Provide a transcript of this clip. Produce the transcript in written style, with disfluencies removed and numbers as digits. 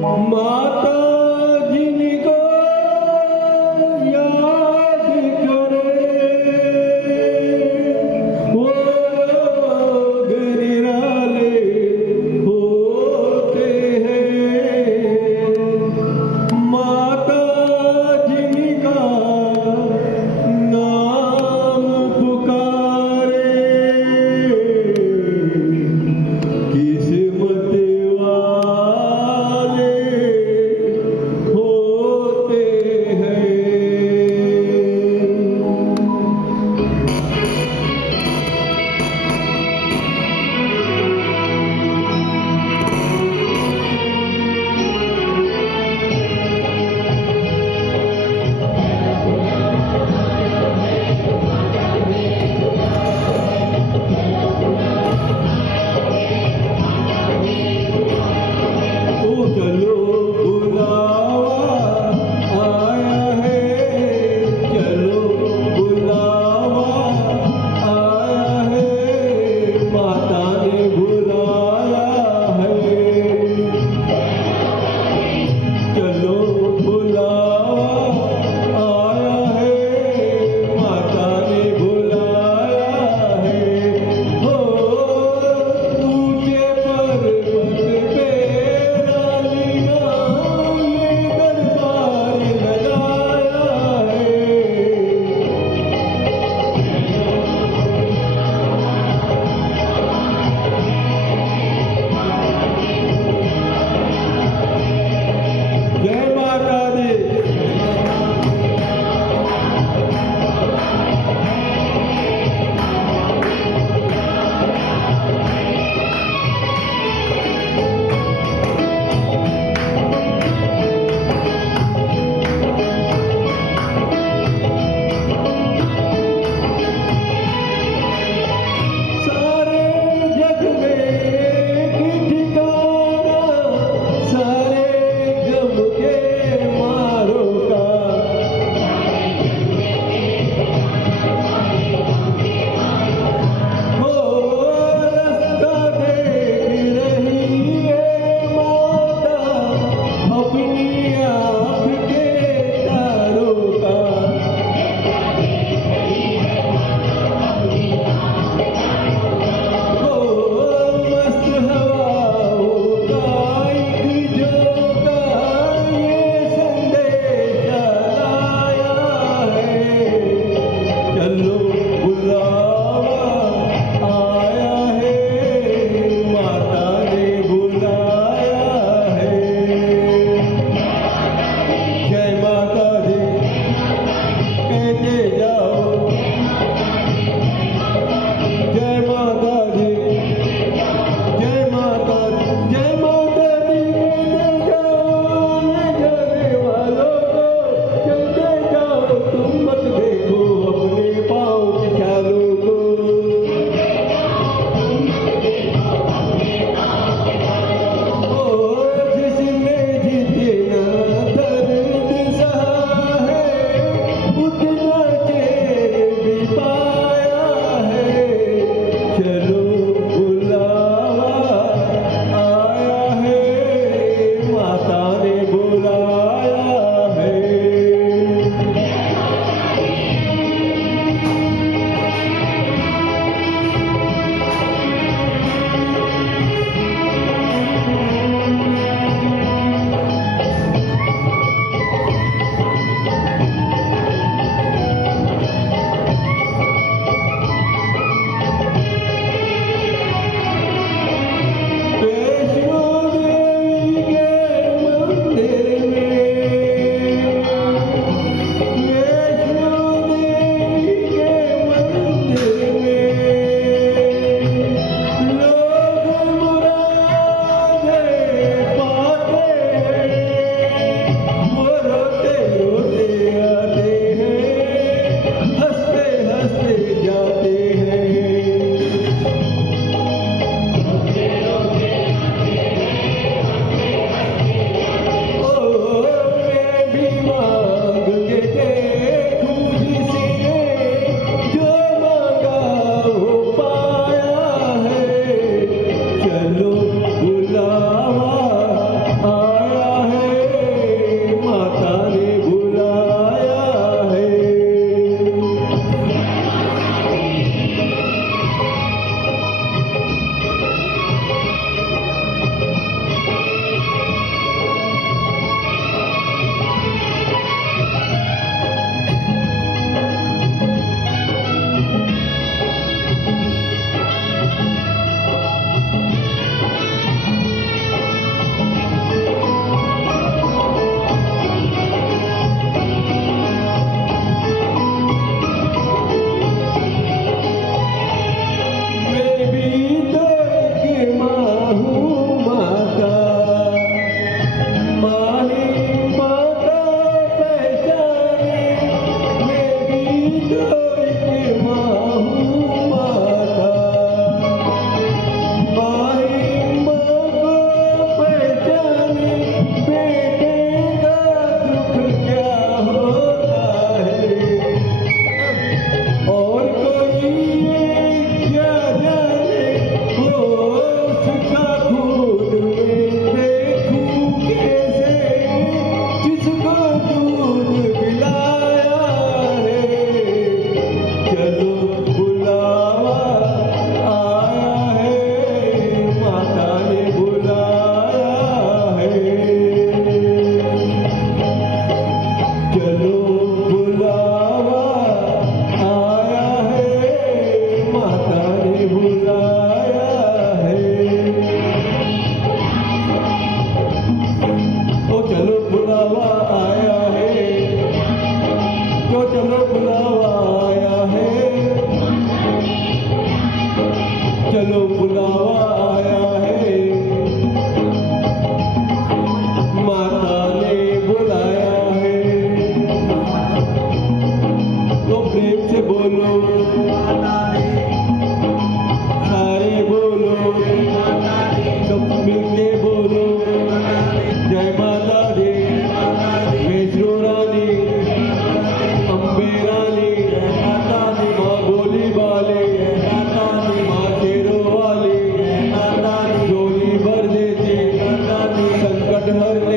माता जिनको याद करे वो लोग निराले होते हैं। माता जिनका नाम पुकारे किस्मत वाले होते हैं। चलो बुलावा आया है, चलो बुलावा आया है, माता ने बुलाया है। चलो बुलावा आया है, माता ने बुलाया है। हो ऊंचे पर्वत पे जय माता दी। सारे जग में एक ठिकाना, सारे गम के मारों का। हो रास्ता देख रही है माता अपनी आँख के तारों का। हो मस्त हवाओं का एक झोंका ये संदेश लाया है। चलो बुलावा आया है, माता ने बुलाया है। जय माता दी कहते जाओ, जय माता दी, जय माता दी, जय माता दी कहते जाओ। न जाने वालों को चलते जाओ, तुम मत देखो अपने पाँव के ख्यालों को। ओ जिसने जितना दर्द सहा है, उतना चैन भी पाया है। चलो बुलावा आया है, माता ने बुलाया है। वैष्णो देवी के मंदिर में हर